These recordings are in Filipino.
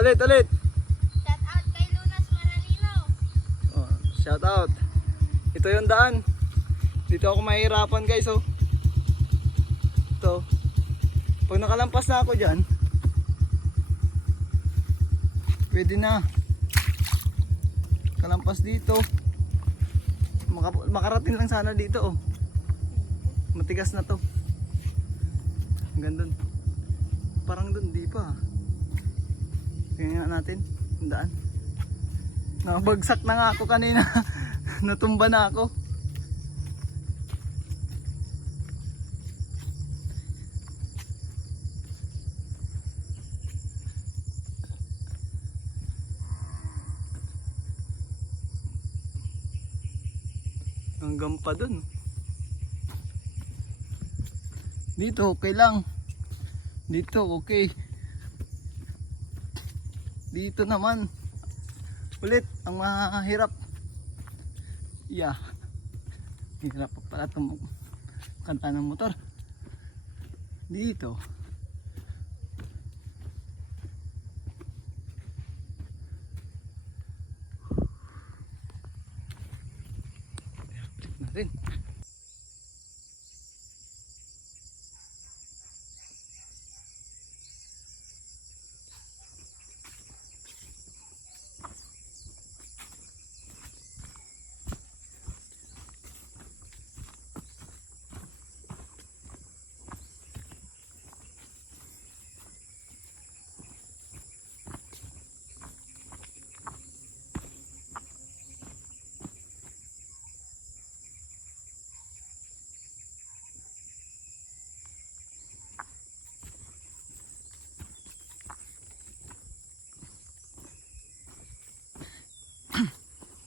Ulit, ulit. Shout out kay Lunas Maranino. Oh, shout out. Ito yung daan. Dito ako mahihirapan guys, oh. Ito. Pag nakalampas na ako dyan, pwede na. Kalampas dito. Makarating lang sana dito, oh. Matigas na to. Hanggang dun. Parang dun, di pa. Tingnan natin, yung daan. Nakabagsak na nga ako kanina. Natumba na ako. Hanggang pa dun. Dito okay lang. Dito okay. Dito naman ulit ang mahirap. Yeah. Hirap pa pala itong kanta ng motor. Dito. Check natin.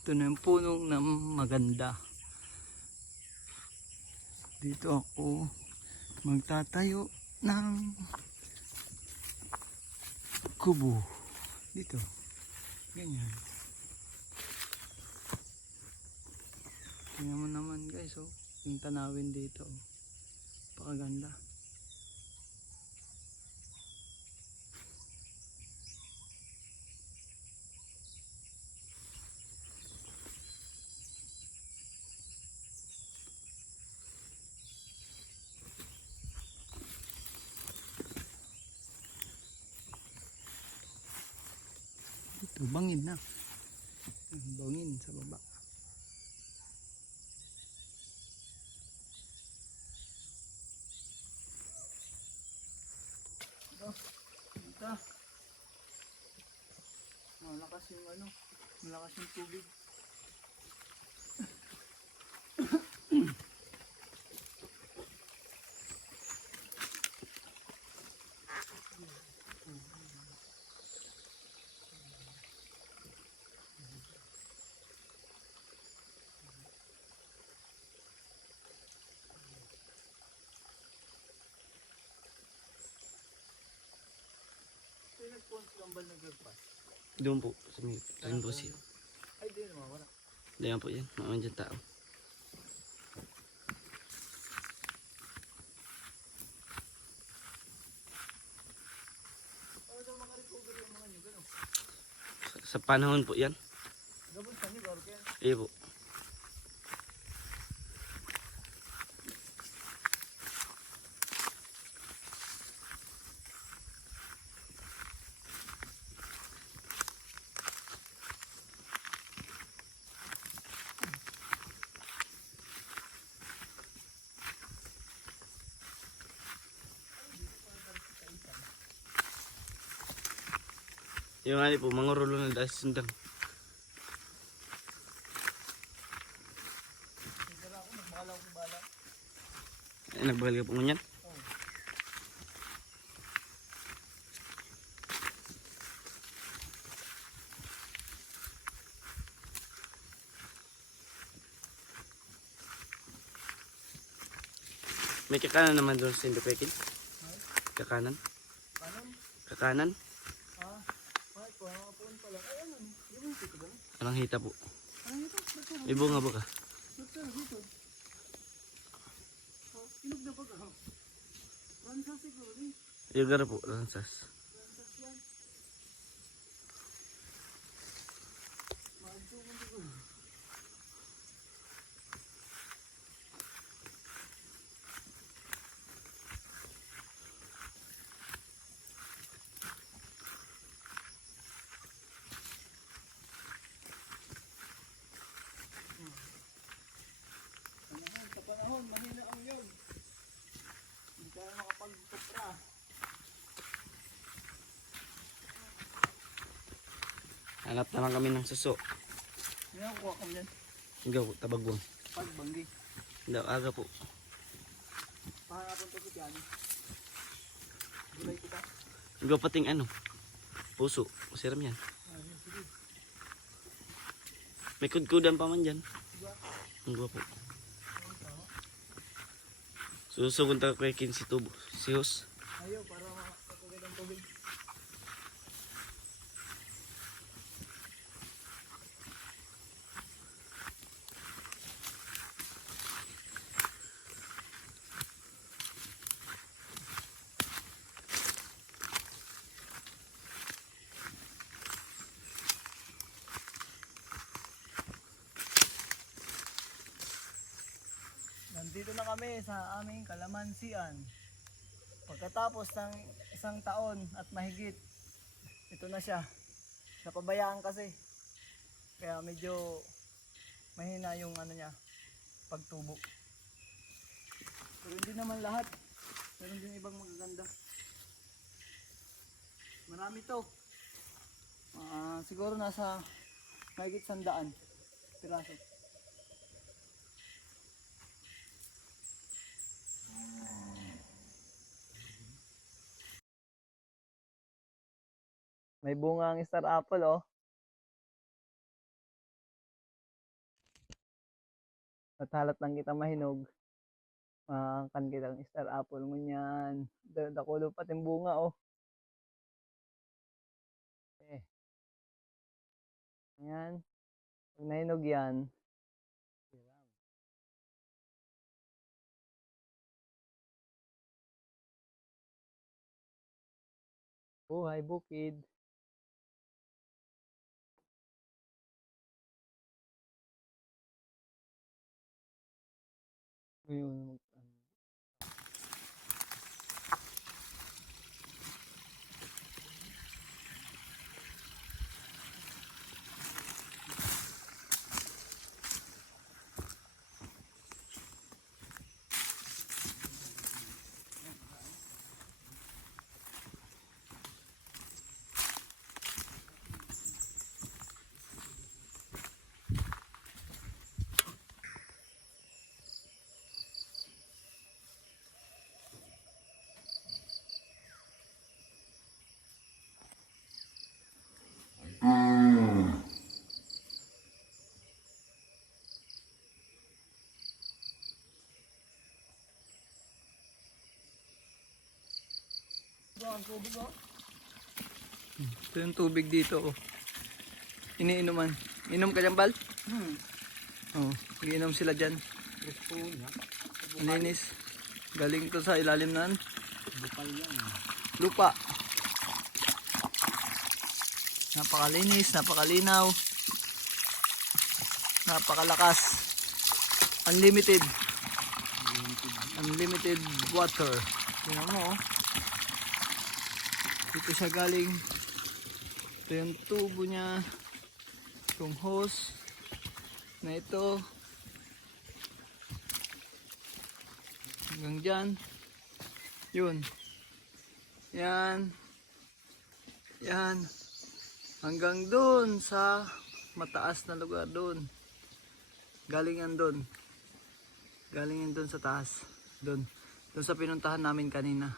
Ito na yung punong na maganda. Dito ako magtatayo ng kubo. Dito. Ganyan. Tingnan mo naman guys, oh. Yung tanawin dito. Pakaganda. Ito, bangin na. Bangin sa baba. Ito. Ito. Malakas yung ano. Malakas yung tubig. Kambal nagagpas. Doon po, sa may doon po siya. Ay, di naman wala. Diyan po yan, naman dyan tao. Ano daw makarecover yung mga nyo, gano'n? Sa panahon po yan. Gabon sa nyo, Gorken? Iya po. Yung ano po, mga rulo na dahil sundang. Ay, nagbagal ka po ngunyan? May kakanan naman doon sa Indopekin. Kakanan. Kanan? Kakanan. Ah, ay, pangapon pala. Ay, ano? Yung hito ba? Anong hita po? Ano ito? Ba't May bunga ba ka? hito? Oh, ilog na ba ka? Ransa siguro eh. Yogar po, lansas. Ransa yan. Hanap naman kami ng suso. Yan, kuha kami dyan. Ikaw, tabagwang. Pagbanggi. Hindi, aga po. Pahanapon to si Tiani. Gulay kita. Ikaw pating ano? Puso. Siram yan. May kudkudan pa man dyan. Ang gwapo. Susugon tayo kay Kinsi Tubo. Si Hus. Ayaw, para makatugay ng tubig. Nandito na kami sa aming kalamansian. Pagkatapos ng isang taon at mahigit, ito na siya. Napabayaan kasi. Kaya medyo mahina yung ano niya, pagtubo. Pero hindi naman lahat. Meron din ibang magaganda. Marami to. Siguro nasa mahigit 100 piraso. May bunga ang star apple, oh. At halat lang kita mahinog. Kan kita ang star apple mo niyan. Dakulo pa yung bunga, oh. Eh. Ayan. Pag nahinog yan. Buhay bukid. Ngayon, ito yung tubig dito, oh. Iniinuman. Inom ka dyan, Bal? Oh, giinom sila dyan. Linis. Galing to sa ilalim nan. Lupa. Napakalinis, napakalinaw. Napakalakas. Unlimited. Unlimited water. Tingnan mo, oh. Dito siya galing. Ito yung tubo niya. Itong hose na ito. Hanggang dyan. Yun. Yan. Yan. Hanggang dun sa mataas na lugar dun. Galing yan dun. Galing yan dun sa taas. Dun. Dun sa pinuntahan namin kanina.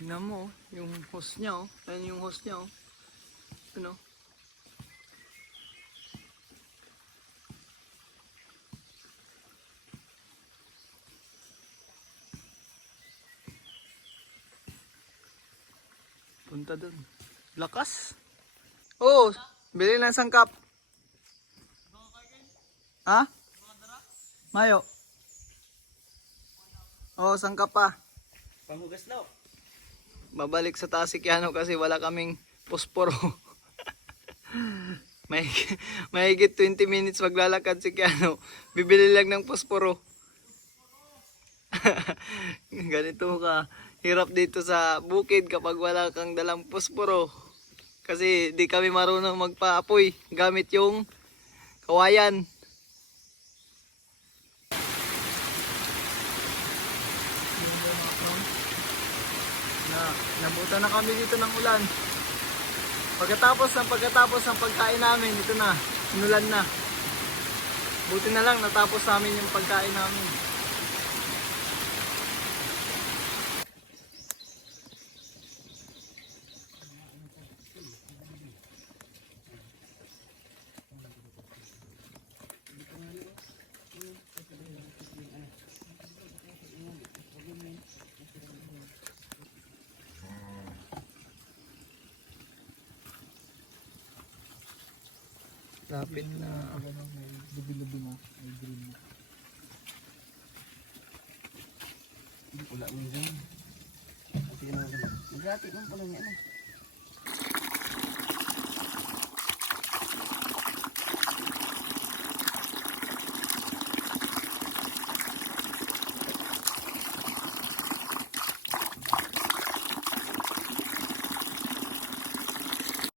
Tingnan mo, yung hose niya, oh. Ayan yung hose niya, oh. Ano? Punta dun. Lakas. Oh, bili ng sangkap. Ha? Mayo. Oh, sangkap pa. Panghugas na. Babalik sa taas si Kiano kasi wala kaming posporo. Mahigit 20 minutes maglalakad si Kiano. Bibili lang ng posporo. Ganito ka. Hirap dito sa bukid kapag wala kang dalang posporo. Kasi di kami marunong magpaapoy gamit yung kawayan. Nabutan na kami dito ng ulan. Pagkatapos ng pagkain namin, ito na, sinulan na. Buti na lang natapos namin yung pagkain namin. Lapit na. Lubi-lubi na, may green na. Wala mo yun. Sige na. Nagati lang pala niya.